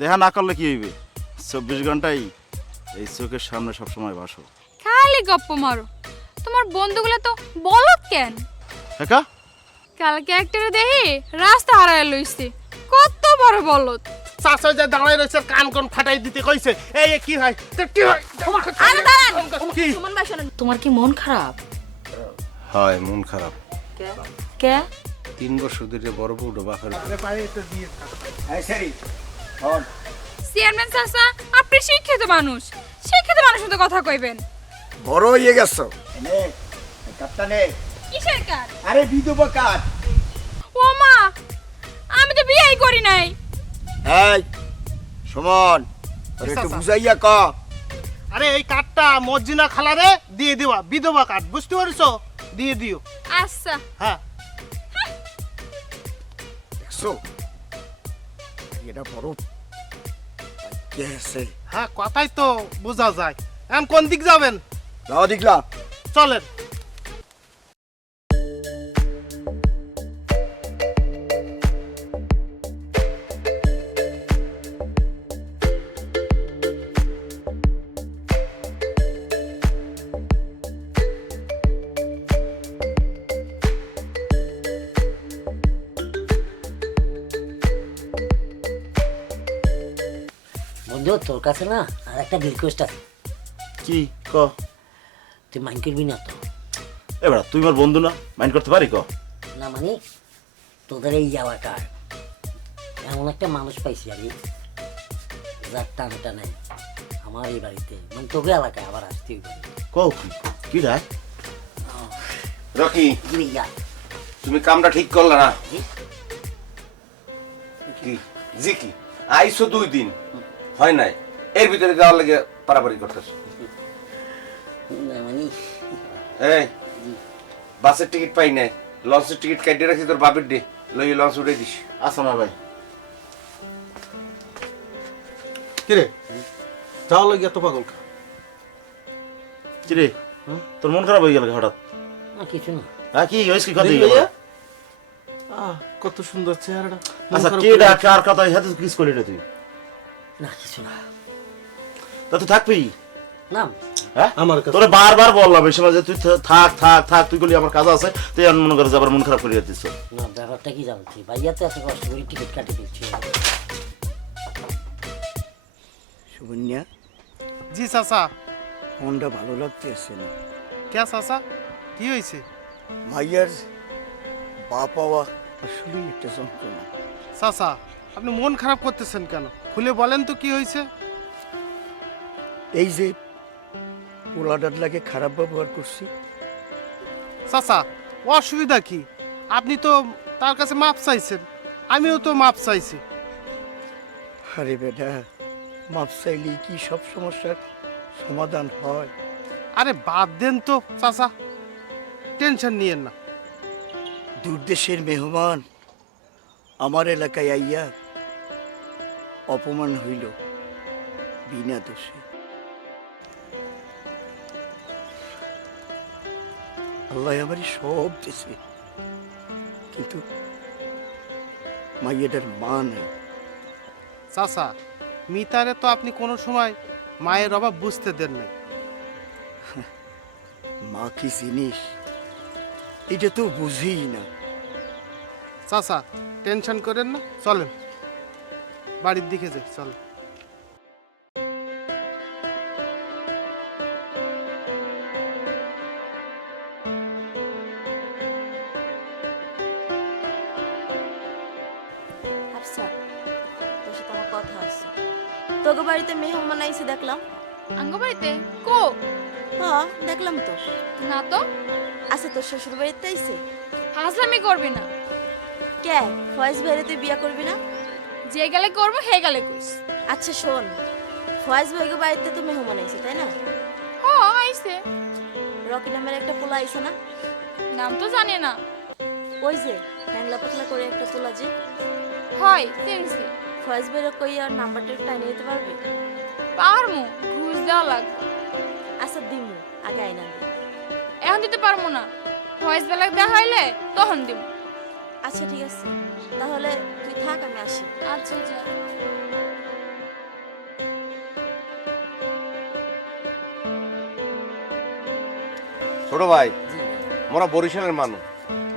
দেখা না করলে কি হইবে? 24 ঘন্টাই এই চোখের সামনে সবসময় বাসো। খালি গপ্প মারো। তোমার বন্ধুগুলো তো বলদ কেন? একা কালকে একটা দেখি রাস্তা হারায় লইছে, কত বড় বলদ। চাচা যে দাঁড়ায় রয়েছে কান কোন ফাটাই দিতে কইছে। এই কি হয় কি হয়? আরে দাঁড়ান, কি? সুমন ভাই শোনেন, তোমার কি মন খারাপ? হয় মন খারাপ। কে? 3 বছর ধরে বড় বউটা বাপের চেয়ারম্যান চাচা, আপনি শিক্ষিত মানুষ, শিক্ষিত মানুষের তো কথা কইবেন। বড় হয়ে গেছো। এনে কাপ্তানে, কিসের কাজ? আরে বিধবা কাজ। ও মা, আমি তো বিয়েই করি নাই। এই সুমন, আরে একটু বুঝাইয়া ক। আরে এই কাঠটা মর্জিনা খালারে দিয়ে দিবা, বিধবা কাঠ, বুঝতে পারছো? দিয়ে দিও। আচ্ছা। হ্যাঁ দেখছো এটা বড় কে আছে? হ্যাঁ, কথাই তো বোঝা যায়। এখন কোন দিক যাবেন? যাও দেখলা। চলেন। বন্ধু, তোর কাছে না আর একটা রিকোয়েস্ট আছে। কি ক? তুই মাইন্ড করবি না তো? এবার তুই আমার বন্ধু না, মাইন্ড করতে পারি ক? না মানে তোদের এই এলাকার এমন একটা মানুষ পাইছি আমি, যার টানটা নেই আমার এই বাড়িতে, মানে তোকে এলাকায় আবার আসতে হইবে। কও কি রে? রকি, ইয়া তুমি কামটা ঠিক করলা না? জি? কি জি কি আইছো 2 দিন হয় নাই, এর ভিতরে যাওয়ার লাগে পারাপারি করতেছ। না মানে এই বাসের টিকিট পাই নাই, লঞ্চের টিকিট কাটে রাখছি তোর বাপের ডে, লই লঞ্চ উড়াই দিস। আচ্ছা না ভাই, কিরে যাও লাগে এত পাগল কা? কি রে তোর মন খারাপ হয়ে গেল হঠাৎ? না কিছু না। হ্যাঁ কি হইছে? কি কথা? কত সুন্দর চেহারাটা। আচ্ছা কি ডাক কার কথা হাতে কিস করলি রে তুই? না কিছু না। তা তুই থাকবি না হ্যাঁ? আমার কাছে তোরে বারবার বললাম এই সময় যে তুই থাক থাক থাক, তুই বলি আমার কাজ আছে, তুই এমন মনে করে যে আবার মন খারাপ করে দিচ্ছ। না, ব্যাপারটা কি জানছি, ভাইয়া তো এত কষ্ট করে টিকিট কাটি দিচ্ছি। সুবন্যা, জি চাচা। মনটা ভালো লাগতেছে না। কে চাচা, কি হয়েছে? মাইয়ার বাপ পাওয়া আসলেই একটা যন্ত্রণা। চাচা আপনি মন খারাপ করতেছেন কেন? খুলে বলেন তো কি হয়েছে? এই যে পোলাডার লাগে খারাপ ব্যবহার করছি। চাচা অসুবিধা কি? আপনি তো তার কাছে মাপ চাইছেন, আমিও তো মাপ চাইছি। আরে বেটা, মাপ চাইলেই কি সব সমস্যার সমাধান হয়? আরে বাদ দেন তো চাচা, টেনশন নিয়েন না। দূরদেশের মেহমান আমার এলাকায় আইয়া অপমান হইল বিনা দোষে। আল্লাহ আমারই সব দিছে, কিন্তু মাইয়াটার মা নাই। চাচা মিতারে তো আপনি কোনো সময় মায়ের অভাব বুঝতে দেন নাই। মা কি জিনিস এটা তো বুঝিই না। চাচা টেনশন করেন না, চলেন বাড়ির দিকে যাই, চল। আচ্ছা, তোর সাথে আমার কথা আছে। তোকে বাড়িতে মেহমান আইছে দেখলাম। আঙ্গ বাড়িতে কো? হ্যাঁ দেখলাম তো। না তো, আচ্ছা তোর শ্বশুর বাড়িতে আইছে? ফাজলামি করবি না। কে? ফয়েজ ভাইরে তুই বিয়া করবি না? যে গেলে করবো হে গেলে কইস। আচ্ছা শোন, ফয়েজ ভাইকে বাড়িতে তো মেহমান আইছে তাই না? হ আইছে। রকি নামের একটা পোলা আইছে না? নাম তো জানি না। ওই যে হ্যাংলা পাতলা করে একটা পোলা যে। হয় চিনছি। ফয়েজ ভাইরে কই আর নাম্বারটা একটু টাইনে দিতে পারবি? পারমু, ঘুষ দেওয়া লাগবে। আচ্ছা দিমু, আগে আইনা দে। এখন দিতে পারবো না, ভয়েস বেলাক দেখা হইলে তখন দিব। আচ্ছা ঠিক আছে, তাহলে তুই থাক, আমি আসি। আচ্ছা যা। ছোট ভাই জি ভাইয়া। মোরা বরিশালের মানুষ,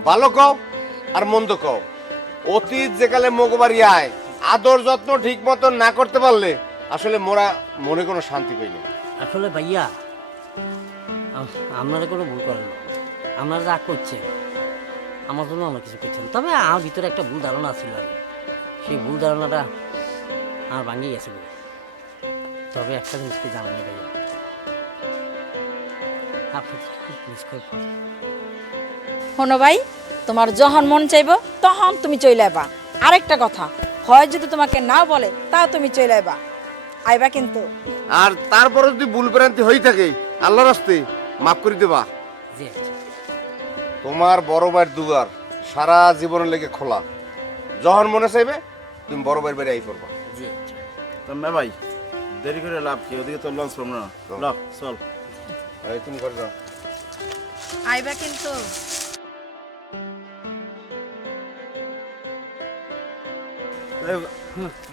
ভালো কও আর মন্দ কও, অতীত যেকালে মগবাড়ি আয় আদর যত্ন ঠিক মতন না করতে পারলে আসলে মোরা মনে কোনো শান্তি পাই না। আসলে ভাইয়া আপনারা কোনো ভুল করেন না, আপনারা যা করছেন আমার জন্য অনেক কিছু করছেন, তবে আমার ভিতরে একটা ভুল ধারণা ছিল আর কি। সেই ভুল ধারণাটা আমার ভাঙিয়ে গেছিল। তবে একটা জিনিসকে জানানি ভাইয়া, আপনি খুব মিস করবেন। শোনো ভাই, তোমার যখন মন চাইবো তখন তুমি চলে আইবা। আরেকটা কথা, হয় যদি তোমাকে না বলে তাও তুমি চলে আইবা, আইবা কিন্তু। আর তারপরে যদি ভুল ভ্রান্তি হয়ে থাকে আল্লাহর রাস্তে মাফ করে দেবা। জি আচ্ছা। তোমার বড় ভাইয়ের দুয়ার সারা জীবনের লেগে খোলা, যখন মনে চাইবে তুমি বড় ভাইয়ের বাড়ি আই পড়বা। জি আচ্ছা। তো মে ভাই দেরি করে লাভ কি, ওদিকে তো লঞ্চ পাবো না। লাভ চল। এই তুমি করে যাও। আইবা কিন্তু।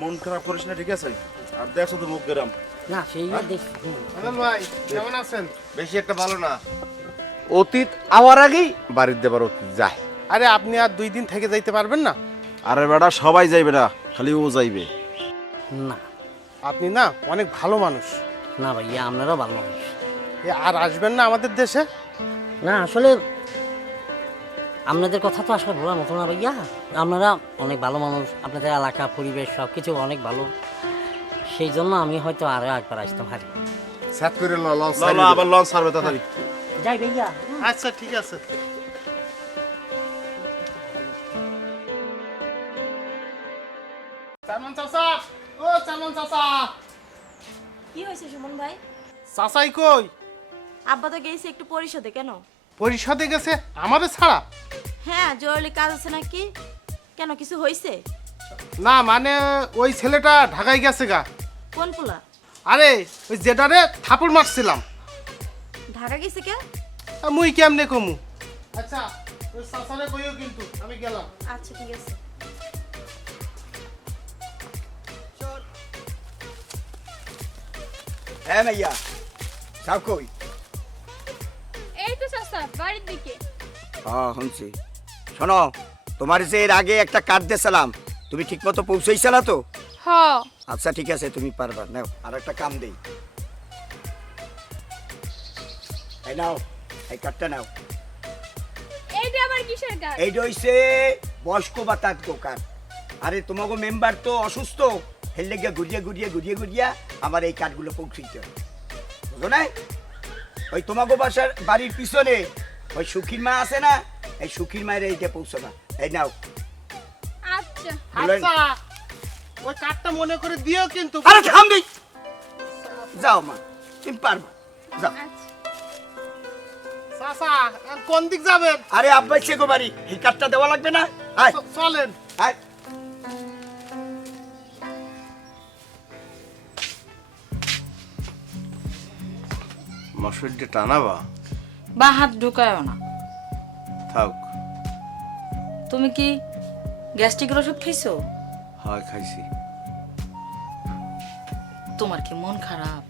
মন খারাপ করিস না, ঠিক আছে? আর দেখছো তো মুখ গেরাম। না সেই দেখ আনন্দ ভাই কেমন আছেন? বেশি একটা ভালো না, অতীত আওয়ার আগেই বাড়ির দেবার অতীত যায়। আরে আপনি আর 2 দিন থেকে যাইতে পারবেন না? আরে বেটা সবাই যাইবে না, খালি ও যাইবে। না আপনি না অনেক ভালো মানুষ। না ভাইয়া, আপনারাও ভালো মানুষ। আর আসবেন না আমাদের দেশে? না আসলে আপনাদের কথা তো আসলে বলার মতো না ভাইয়া, আপনারা অনেক ভালো মানুষ, আপনাদের এলাকা পরিবেশ সব কিছু অনেক ভালো, সেই জন্য আমি হয়তো আরো একবার আসতাম হারি। সাত করে লঞ্চ ল আবার লঞ্চ ছাড়বে তাড়াতাড়ি। যাই ভাইয়া। আচ্ছা ঠিক আছে। চামন চাচা, ও চামন চাচা। কি হয়েছে সুমন ভাই? চাচাই কই? আব্বা তো গেছে একটু পরিষদে। কেন? পরিষদে গেছে আমাদের ছাড়া? হ্যাঁ, জরুরি কাজ আছে নাকি? কেন, কিছু হয়েছে? না মানে ওই ছেলেটা ঢাকায় গেছে গা। কোন পোলা? আরে ওই যেটারে থাপড় মারছিলাম। ঢাকা গেছে কে? মুই কেমনে কমু? আচ্ছা ওই চাচারে কইও কিন্তু, আমি গেলাম। আচ্ছা ঠিক আছে। হ্যাঁ মাইয়া, সব কই? এই তো চাচা বাড়ির দিকে। হ্যাঁ শুনছি। শোনো, তোমার যে এর আগে একটা কার্ড দিয়েছিলাম, তুমি ঠিক মতো পৌঁছাইছিলা তো? হ। আচ্ছা ঠিক আছে, তুমি পারবা। নাও আর একটা কাম দেই। এই নাও, এই কার্ডটা নাও। এইটা আবার কিসের গাছ? এইটা হইছে বয়স্ক ভাতার কার্ড। আরে তোমাকে মেম্বার তো অসুস্থ, হেললে গিয়ে ঘুরিয়ে আমার এই কার্ডগুলো পৌঁছিতে হবে, বুঝো না? ওই তোমাকে বাড়ির পিছনে ওই সুখীর মা আছে না, এই সুখীর মায়ের এইটা পৌঁছাবা। এই নাও। আচ্ছা। বলেন। আচ্ছা ওই কার্ডটা মনে করে দিও কিন্তু। আরে থাম দিই। যাও মা, তুমি পারবা, যাও। আচ্ছা। চাচা কোন দিক যাবেন? আরে আব্বাই সে গো বাড়ি, এই কার্ডটা দেওয়া লাগবে না? আয় চলেন। আয়। মশারিটা টানাবা? বা হাত ঢুকায়ও না। থাক। তুমি কি গ্যাস্ট্রিকের ওষুধ খাইছো? হয় খাইছি। তোমার কি মন খারাপ?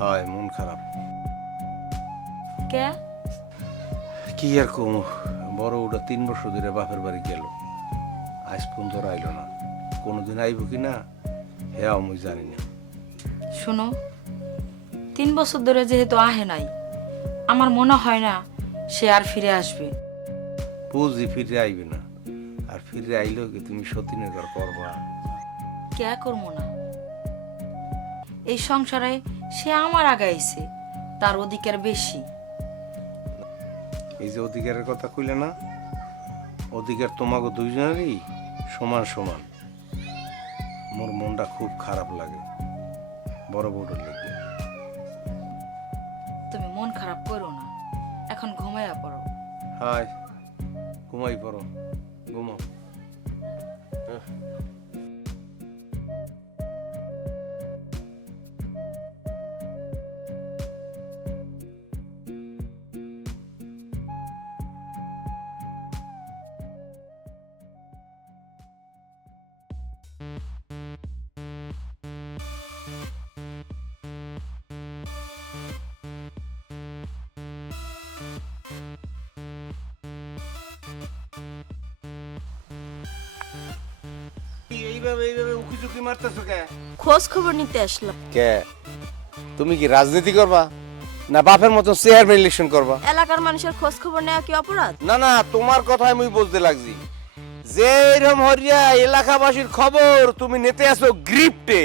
হয় মন খারাপ। কে? কি আর কম, বড় ওটা 3 বছর ধরে বাপের বাড়ি গেল, আজ পর্যন্ত আইলো না। কোনোদিন আইব কি না হ্যাঁ আমি জানি না। শোনো, 3 বছর ধরে যেহেতু আহে নাই, আমার মনে হয় না সে আর ফিরে আসবে। বুঝি ফিরে আইবে না, আর ফিরে আইলেও কি তুমি সতীনের ঘর করবা? কে করবো না? এই সংসারে সে আমার আগে আইছে, তার অধিকার বেশি। এই যে অধিকারের কথা কইলে না, অধিকার তোমাকে দুইজনেরই সমান সমান। মোর মনটা খুব খারাপ লাগে বড় বউটার লেগে। তুমি মন খারাপ করো না, এখন ঘুমাইয়া পড়ো। হাই ঘুমাই পড়ো, ঘুমাও। এইভাবে এইভাবে উকি ঝুঁকি মারতেছো কে? খোঁজ খবর নিতে আসলাম। কে তুমি কি রাজনীতি করবা না বাপের মতো চেয়ারম্যান ইলেকশন করবা? এলাকার মানুষের খোঁজ খবর নেওয়া কি অপরাধ? না না, তোমার কথা আমি বলতে লাগছি যে এরকম হরিয়া এলাকাবাসীর খবর তুমি নিতে আসো গ্রিপ্টে,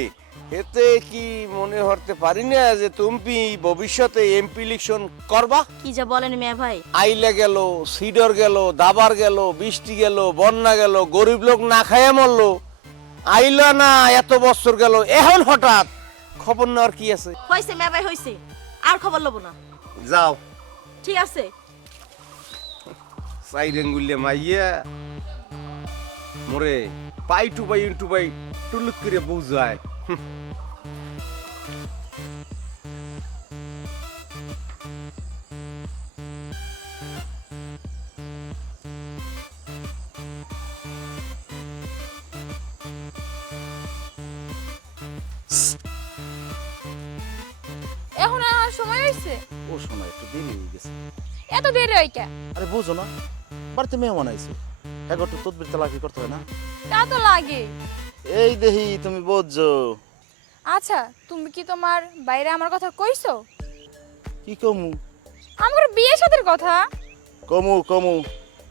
এতে কি মনে হতে পারি না যে তুমি ভবিষ্যতে এমপি ইলেকশন করবা? কি যা বলেন মিয়া ভাই। আইলা গেল, সিডর গেল, দাবার গেল, বৃষ্টি গেল, বন্যা গেল, গরিব লোক না খাইয়া মরলো, আইলা না এত বছর গেল, এখন হঠাৎ খবর নেওয়ার কি আছে? হইছে মিয়া ভাই হইছে, আর খবর লব না। যাও ঠিক আছে। সাইরেঙ্গুলিয়া মাইয়া মোরে পাই টু পাই টুলুক করে বুঝায়। এখন আর সময় হয়েছে? ও শোনা একটু দেরি হয়ে গেছে। এত দেরি হয় কে? আরে বুঝো না, বাড়িতে মেহমান আইছে, একটু তদবির তালাকি করতে হয় না? তা তো লাগে। এই দেহি তুমি বুঝছো। আচ্ছা, তুমি কি তোমার বাইরে আমার কথা কইছো? কি কমু? আমার বিয়ে সাথের কথা। কমু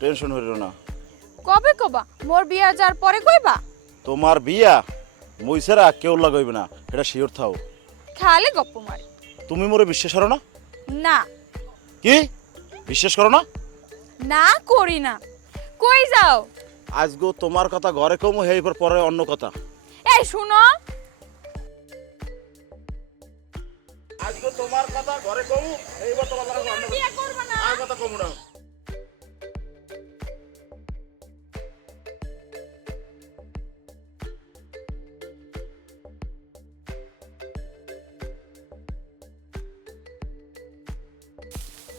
টেনশন হইরো না। কবে কবা? মোর বিয়ে যার পরে কইবা? তোমার বিয়া মইছেরা কেউ লাগাইবে না, এটা শিওর থাও। খালি গপ্প মারি। তুমি মোরে বিশ্বাস করো না? না। কি বিশ্বাস করো না? না করি না। কই যাও? আজগো তোমার কথা ঘরে কমু, হেইবার পরে অন্য কথা। এই শুনো, আজগো তোমার কথা ঘরে কমু, হেইবার তোমার কথা অন্য বিয়ে করবে না। আর কথা কমু না।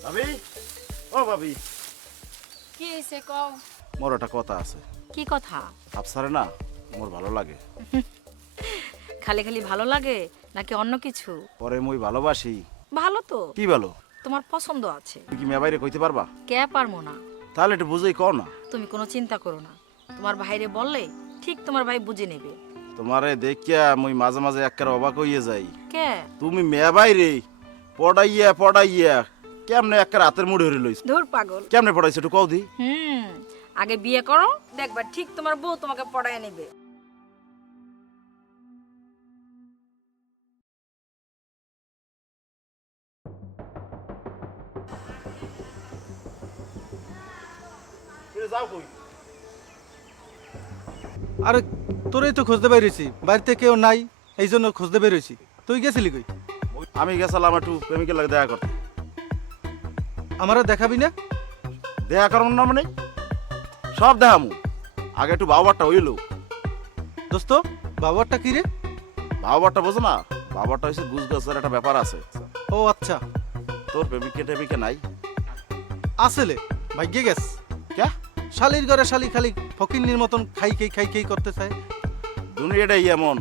ভাবি, ও ভাবি, কি হয়েছে কও? মোর একটা কথা আছে। কি কথা? আফসারে না মোর ভালো লাগে। খালি খালি ভালো লাগে নাকি অন্য কিছু? পরে মুই ভালোবাসি। ভালো তো, কি ভালো? তোমার পছন্দ আছে। তুমি কি মেয়ে বাইরে কইতে পারবা? কে পারবো না? তাহলে একটু বুঝেই কও না। তুমি কোনো চিন্তা করো না, তোমার ভাইরে বললে ঠিক তোমার ভাই বুঝে নেবে। তোমারে দেখিয়া মুই মাঝে মাঝে একেবারে অবাক হইয়া যাই। কে? তুমি মেয়ে বাইরে পড়াইয়া কেমনে একেবারে হাতের মুড়ে হরে লইছ? ধুর পাগল। কেমনে পড়াইছে একটু কও দি। আগে বিয়ে করো, দেখবা ঠিক তোমার বউ তোমাকে পড়ায় নেবে। যাও কই? আরে তোরই তো খুঁজতে বেরিয়েছি, বাড়িতে কেউ নাই, এই জন্য খুঁজতে বেরিয়েছি। তুই গেছিলি কই? আমি গেছিলাম একটু প্রেমিকের লাগে দেখা করতে। আমারও দেখাবি না? দেখা করুন না মানে সব দেখামু, আগে একটু বাবারটা হইল। দোস্ত বাবারটা কি রে? বাবারটা বোঝো না? বাবারটা হয়েছে গুছ গাছের একটা ব্যাপার আছে। ও আচ্ছা, তোর প্রেমিকে নাই? আসলে ভাগ্যে গেছ। কে? শালির ঘরে শালি খালি ফকিন্নির মতন খাই খেই করতে চায়। দুনিয়াটাই এমন,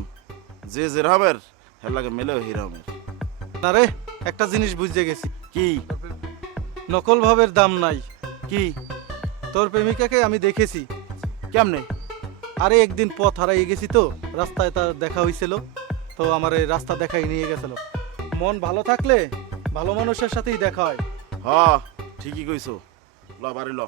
যে যেরকমের হের লাগে মেলেও হিরমের। না রে, একটা জিনিস বুঝতে গেছি। কি? নকল ভাবের দাম নাই। কি? তোর প্রেমিকাকে আমি দেখেছি। কেমনে? আরে একদিন পথ হারাই গেছি তো, রাস্তায় তার দেখা হয়েছিল, তো আমার এই রাস্তা দেখাই নিয়ে গেছিল। মন ভালো থাকলে ভালো মানুষের সাথেই দেখা হয়। হ, ঠিকই কইছো। ল বাড়ি ল।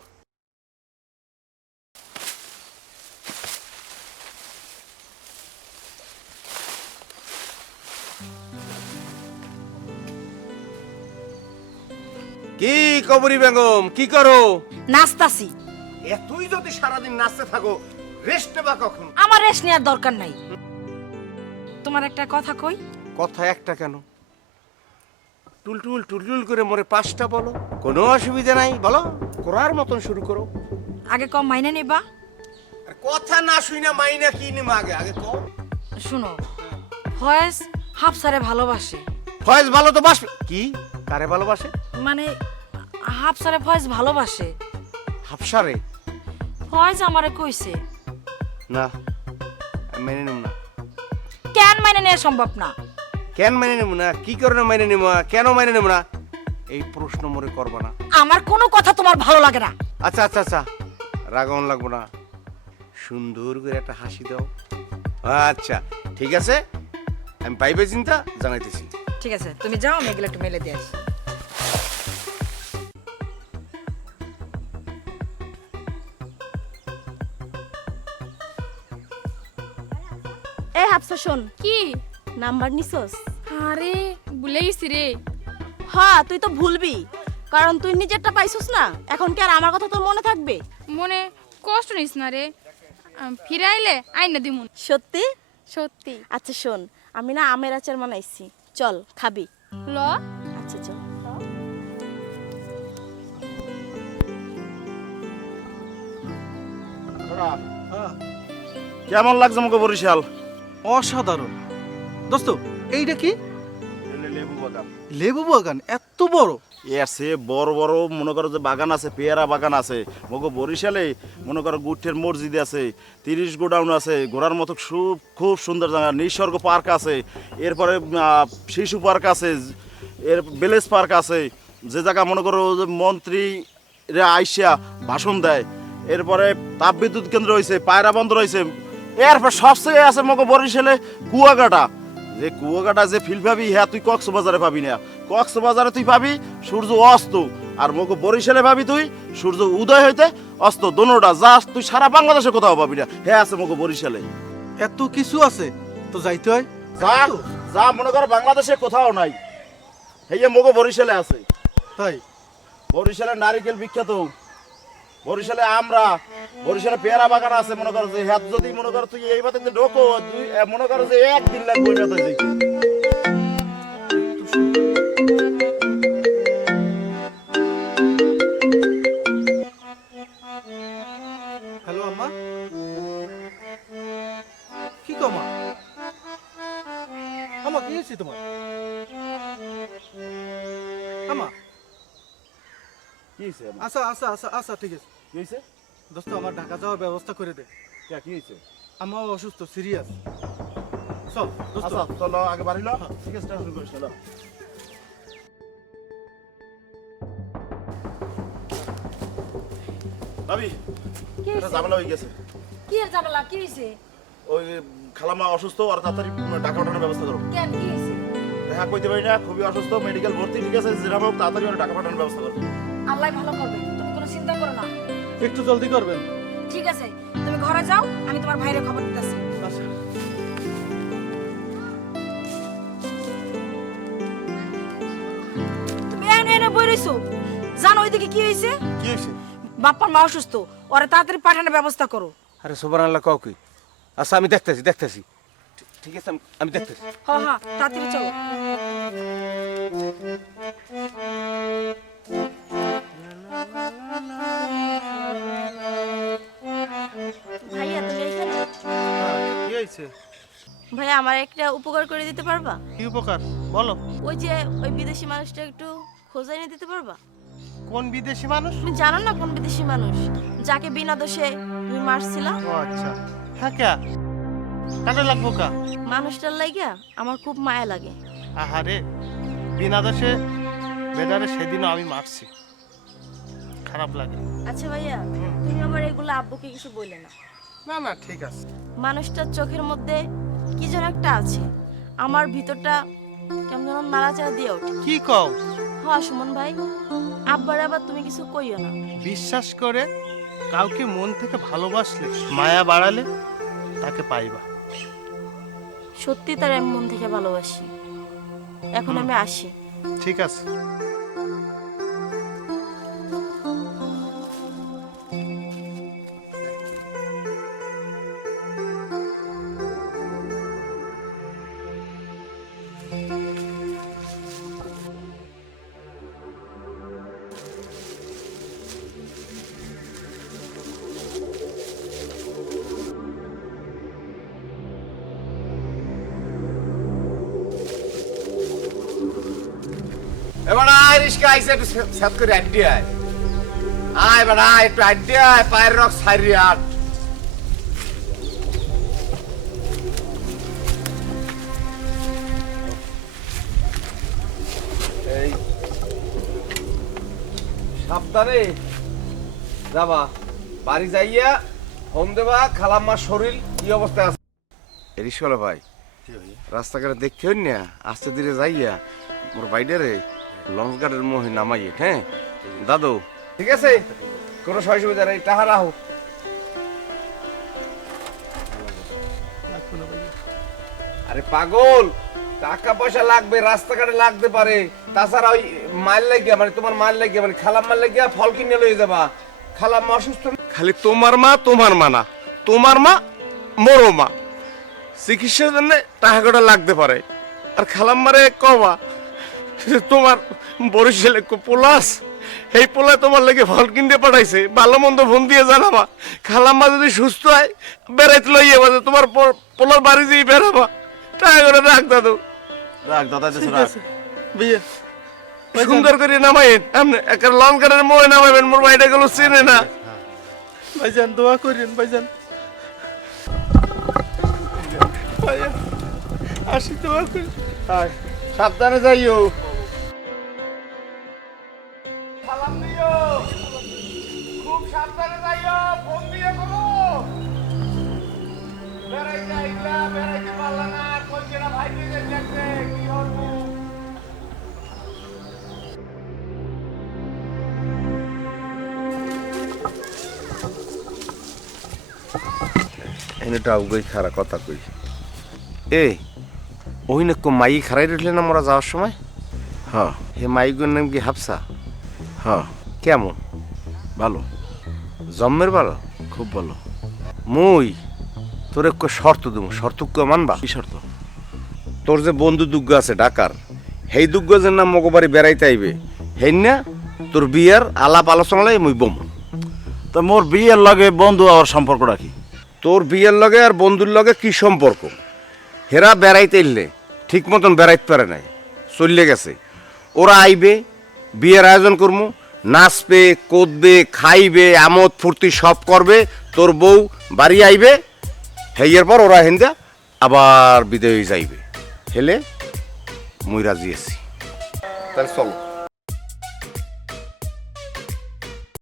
কি কবরী বেগম, কি করো? নাচতাছি। তুই যদি সারাদিন নাচতে থাকো, রেস্ট বা কখন? আমার রেস্ট নেওয়ার দরকার নাই। তোমার একটা কথা কই। কথা একটা কেন? টুলটুল করে মোরে পাঁচটা বলো, কোনো অসুবিধা নাই, বলো। করার মতন শুরু করো। আগে কম মাইনে নেবা। আর কথা না শুই না মাইনা কি নিমা আগে আগে কও। শুনো, ফয়েজ হাফসারে ভালোবাসে। ফয়েজ ভালো তো বাসবে। কি? কারে ভালোবাসে? মানে হাফসারে ফয়েজ ভালোবাসে। হাফসারে? ফয়েজ আমারে কইছে। না, আমি মেনে নেব না। কেন মাইনে নেওয়া সম্ভব না? কেন মেনে নেব না? কি কারণে মেনে নেব না? কেন মেনে নেব না? এই প্রশ্ন মোরে করবা না। আমার কোনো কথা তোমার ভালো লাগে না। আচ্ছা, রাগান লাগবো না। সুন্দর করে একটা হাসি দাও। আচ্ছা ঠিক আছে, আমি পাইবে চিন্তা জানাইতেছি। ঠিক আছে, তুমি যাও, আমি এগুলো একটু মেলে দিয়ে আসি। এই হাফসা শোন, কি? নাম্বার নিছস? আরে ভুলে গেছি রে। হ্যাঁ তুই তো ভুলবি, কারণ তুই নিজেরটা পাইছস না, এখন কি আর আমার কথা তোর মনে থাকবে? মনে কষ্ট নিস না রে, ফিরে আইলে আইনা দিমুন। সত্যি? সত্যি। আচ্ছা শোন, আমি না আমের আচার বানাইছি, চল খাবি? ল। আচ্ছা চল। কেমন লাগছে আমাকে বরিশাল? অসাধারণ। দোস্ত এইটা কি? লেবু বাগান। লেবু বাগান এত বড়? আছে বড় বড় মনে করো যে বাগান আছে, পেয়ারা বাগান আছে মগো বরিশালে। মনে করো গুঠের মসজিদ আছে, 30 গোডাউন আছে, ঘোরার মতো খুব সুন্দর জায়গা। নিসর্গ পার্ক আছে, এরপরে শিশু পার্ক আছে, এর ভিলেজ পার্ক আছে, যে জায়গা মনে করো যে মন্ত্রীরা আইসা ভাষণ দেয়। এরপরে তাপবিদ্যুৎ কেন্দ্র হয়েছে, পায়রা বন্দর হয়েছে। এরপর সবচেয়ে আছে মগো বরিশালে কুয়াকাটা। যে কুয়াকাটা যে ফিল পাবি, হ্যাঁ তুই কক্সবাজারে পাবি না। কক্সবাজারে তুই পাবি সূর্য অস্ত, আর মগো বরিশালে পাবি তুই সূর্য উদয় হইতে অস্ত, দোনোটা যা তুই সারা বাংলাদেশে কোথাও পাবি না। হ্যাঁ আছে মগো বরিশালে। এত কিছু আছে তো যাইতে হয়। যা যা মনে করো বাংলাদেশে কোথাও নাই, এই যে মগো বরিশালে আছে। তাই? বরিশালে নারিকেল বিখ্যাত, বরিশালে আমরা, বরিশালে পেয়ারা বাগান আছে। মনে করো যে হ্যাঁ যদি মনে করো তুই এই বাতে ঢোকো, তুই মনে করো যে একদিন লাগবে ওই বাতে যাইতে। হ্যালো আম্মা, কি গো মা? আম্মা কি হয়েছে তোমার? আম্মা কি হয়েছে? আচ্ছা আচ্ছা আচ্ছা আচ্ছা ঠিক আছে। কি হয়েছে? দোস্ত আমার ঢাকা যাওয়ার ব্যবস্থা করে দে। কি হয়েছে? আম্মা অসুস্থ, সিরিয়াস। চল দোস্ত। আচ্ছা চলো আগে বাড়ি লো। ঠিক আছে, শুরু করিস। চলো ভাবি, এটা ঝামেলা হয়ে গেছে। কি আর ঝামেলা, কি হয়েছে? ওই খালামা অসুস্থ, আর তাড়াতাড়ি টাকা পাঠানোর ব্যবস্থা করো। কেন, কি হয়েছে? দেখা কইতে পারি না, খুবই অসুস্থ, মেডিকেল ভর্তি। ঠিক আছে, যেরকম হোক তাড়াতাড়ি ওর টাকা পাঠানোর ব্যবস্থা করো। আল্লাহ ভালো করবে, তুমি কোনো চিন্তা করো না। একটু জলদি করবেন। ঠিক আছে, তুমি ঘরে যাও, আমি তোমার ভাইয়ের খবর দিতেছি। আচ্ছা। তুমি এনে এনে বই রইছো, জানো ওইদিকে কি হয়েছে? কি হয়েছে? বাপ্পার মা অসুস্থ, ওরে তাড়াতাড়ি পাঠানোর ব্যবস্থা করো। আরে সুবহানাল্লাহ, কাউ কি? আচ্ছা আমি দেখতেছি। ঠিক আছে, আমি দেখতেছি। হ্যাঁ হ্যাঁ, তাড়াতাড়ি চলো। ভাইয়া তুমি এখানে? কি হয়েছে? ভাইয়া আমার একটা উপকার করে দিতে পারবা? কি উপকার বলো? ওই যে ওই বিদেশি মানুষটা একটু খোঁজ এনে দিতে পারবা? কোন বিদেশি মানুষ? তুমি জানো না কোন বিদেশি মানুষ, যাকে বিনা দোষে তুমি মারছিলা? ও আচ্ছা, হ্যাঁ কে কাজে লাগবো কা? মানুষটার লাগিয়া আমার খুব মায়া লাগে। আহারে, বিনা দোষে বেটারে সেদিনও আমি মারছি, খারাপ লাগে। আচ্ছা ভাইয়া, তুমি আমার এগুলো আব্বুকে কিছু বলে না। না না ঠিক আছে। মানুষটার চোখের মধ্যে কি যেন একটা আছে, আমার ভিতরটা কেমন যেন নাড়াচাড়া দিয়ে ওঠে। কি কও? হ্যাঁ সুমন ভাই, আব্বার আবার তুমি কিছু কইও না। বিশ্বাস করে কাউকে মন থেকে ভালোবাসলে, মায়া বাড়ালে তাকে পাইবা। সত্যি তার আমি মন থেকে ভালোবাসি। এখন আমি আসি। ঠিক আছে। এবার আয় রিস্কা আইসে, একটু সাত করে আড্ডি আয়। আয় এবার আয়, একটু আড্ডি আয়, পায়ের রক সারি আট। এই সাবধানে যাবা, বাড়ি যাইয়া ফোন দেবা খালাম্মার শরীর কি অবস্থায় আছে। রিসওয়ালা ভাই রাস্তাঘাটে দেখতে হই না আস্তে ধীরে যাইয়া মোর বাইডারে লঞ্চ গার্ডের মোহে নামাইয়ে হ্যাঁ দাদু ঠিক আছে কোনো সুবিধা নেই টাকা রাখো আরে পাগল টাকা পয়সা লাগবে রাস্তাঘাটে লাগতে পারে তাছাড়া ওই মাল লাগিয়া মানে তোমার মাল লাগিয়া মানে খালাম মাল লাগিয়া ফল কিনে লয়ে যাবা খালাম মা অসুস্থ খালি তোমার মা না তোমার মা মোরো মা চিকিৎসার জন্য টাকা লাগতে পারে আর খালাম মারে কবা তোমার বরিশালে পোলাস এই পোলা তোমার লেগে ফল কিনতে পাঠাইছে ভালো মন্দ ফোন দিয়ে জানাবা খালাম্মা যদি সুস্থ হয় বেড়াইতে লইয়া বাজে তোমার পোলার বাড়ি যেয়ে বেড়াবা টাকা করে রাখ দাদু রাখ দাদা দেশে রাখ বিয়ে সুন্দর করে নামাইন আপনি একটা লং কারের মোয় নামাইবেন মোর বাড়িটা গেল চেনে না ভাইজান দোয়া করেন ভাইজান ভাইজান আসি দোয়া করেন সাবধানে যাইও খুব সাবধানে যাইও ফোন দিয়ে বলো বেড়াইতে আইলা বেড়াইতে পারলা না কইরা ভাই দিয়ে দেখতে কি হলো এনেটা উগই খারা কথা কই এ ওই না কো মাই খারাই রইলে না মোরা যাওয়ার সময় হ্যাঁ হে মাইগুর নাম কি হাফসা হ্যাঁ কেমন ভালো জম্মের ভালো খুব ভালো মুই তোর এক শর্ত দেবো শর্ত মানবা কি শর্ত তোর যে বন্ধু দুগ্গ আছে ঢাকার সেই দুগ্গ যে নাম মগবাড়ি বেড়াইতে আইবে হেই না তোর বিয়ার আলাপ আলোচনালাই মুই বম তা মোর বিয়ের লগে বন্ধু আর সম্পর্ক রাখি তোর বিয়ের লগে আর বন্ধুর লগে কি সম্পর্ক হেরা বেড়াইতে এলে ঠিক মতন বেড়াইতে পারে নাই চললে গেছে ওরা আইবে বিয়ের আয়োজন করবো নাচবে কোদবে খাইবে আমোদ ফুর্তি সব করবে তোর বউ বাড়ি আইবে হেইয়ের পর ওরা হেন্দা আবার বিদায় হয়ে যাইবে হেলে মুই রাজি আছি তাহলে চলো